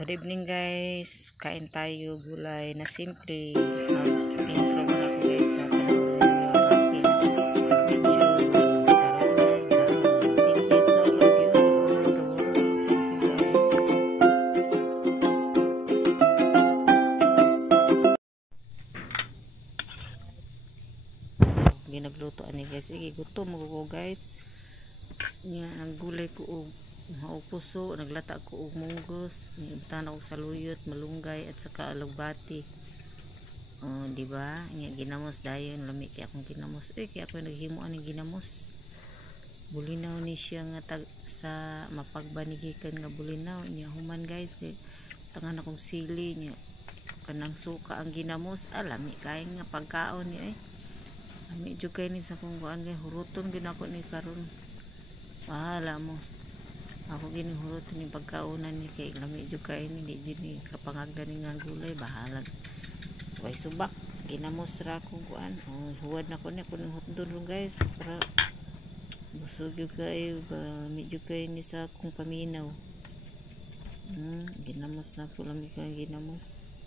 Good evening guys, kain tayo gulay na simple. Intro muna ko guys sa panoorin nyo ang aking video. Thank you to all of you all over the world. Thank you guys. Ginagluto ani guys. Sige, gutom ko guys. Ang gulay ko maupuso, naglata ko og munggos, nibtan og saluyot, malunggay at saka alugbati. Di ba? Nya ginamos dayon lami kay akong ginamos. Kay ako naghimo ani ginamos. Bulinaw ni siya nga sa mapagbanigikan nga bulinaw nya human guys kay tangan akong sili nya kanang suka ang ginamos. Lami kay nga pagkaon ni Lami jud kay ni sa kung kuan kay huruton gid ako ni karon. Bahala mo. Ako ginihurot ni pagkaunan ni kay lami jud kay ni di kapangagdan ni nga gulay bahala. Way subak ginamos ra kong kuan. Huwad na ko ni kun hotdon guys para busog jud kay lami jud kay ni sa kong paminaw. Ginamos na ko lami kay ginamos.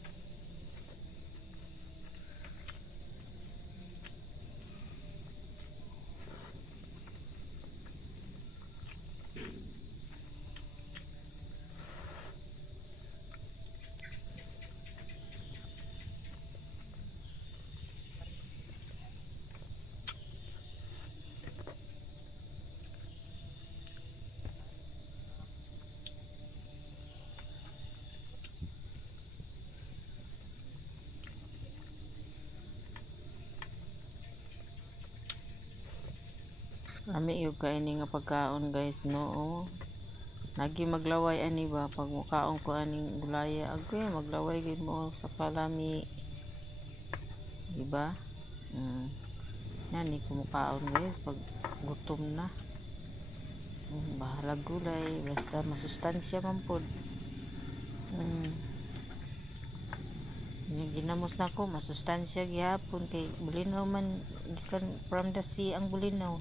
Lami yung kaini nga pagkaon guys no. Lagi maglaway ani ba pag mukaon ko aning gulaya agoy maglaway gid mo sa palami. Diba? Nani kumukaon guys pag gutom na. Bahala gulay basta masustansya man pod. Ginamos na ko masustansya gyapon kay bulinaw man gikan from the sea ang bulinaw.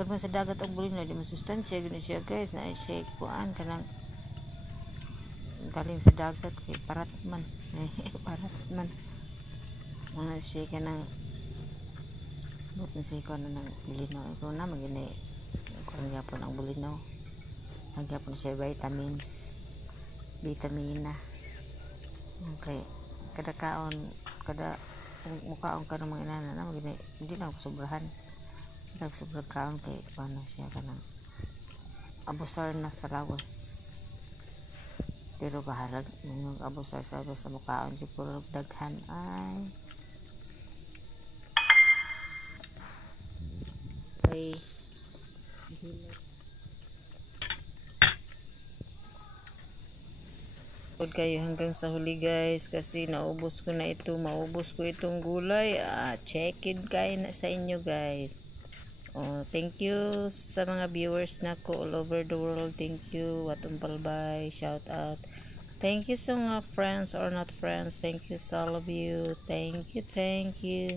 Pag sa dagat ang bulinaw di masustansya gino siya guys na siya kuan kanang galing sa dagat kay parat man mga siya kanang buton siya kuan ng bulinaw ikaw na magina kuan gyapon ang bulinaw nagyapon siya vitamina okay kada kaon kada mukaon ka ng mga inana na magina hindi lang sobrahan sobrang kaon kay paano siya kanang abusar na sa lawas pero bahalag yung abusar sa mukaon di puro daghan ay kayo hanggang sa huli guys kasi maubos ko itong gulay check-in kayo na sa inyo guys. Thank you sa mga viewers na ko all over the world. Thank you. Watumpalbay. Shout out. Thank you sa mga friends or not friends. Thank you sa all of you. Thank you. Thank you.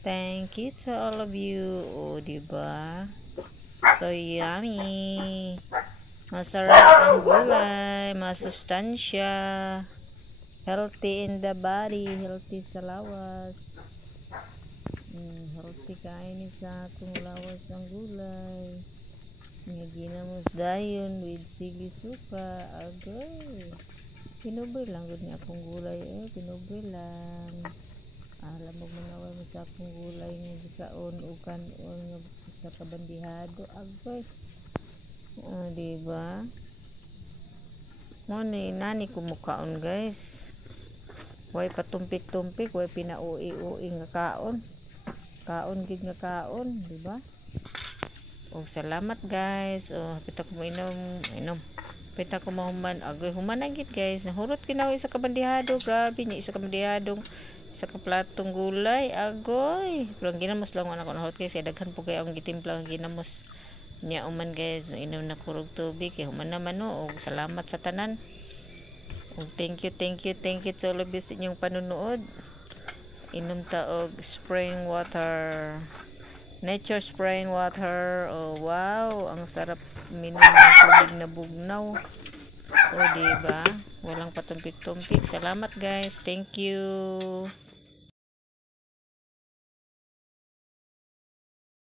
Thank you to all of you. Diba? So yummy. Masarap ang gulay. Masustansya. Healthy in the body. Healthy sa lawas. Healthy kain sa akong lawas ng gulay nga ginamos dayon with sili suka agay pinuboy lang gud ni akong gulay pinuboy lang alam mo manaway mo sa akong gulay nga gikaon ug kanon nga sa kabandihado agay diba mo ni nani kumukaon guys way patumpik-tumpik way pinauwi-uwi nga kaon gid nga kaon, di ba? Salamat guys. Pita ko inom. Pita ko mahuman. Agoy human na gid guys. Nahurot kinaw isa ka bandihado. Grabe niya isa ka bandihadong isa ka platong gulay. Agoy. Pero ang ginamos lang ako nahurot kay daghan po kay ang gitimpla ang ginamos. Nya uman guys, inom na kurog tubig kay human naman no. Salamat sa tanan. Thank you to all of you sa inyong panunood. Inom ta og spring water, nature spring water. Wow, ang sarap minom ng tubig na bugnaw. Diba? patumpik-tumpik. Salamat guys. Thank you.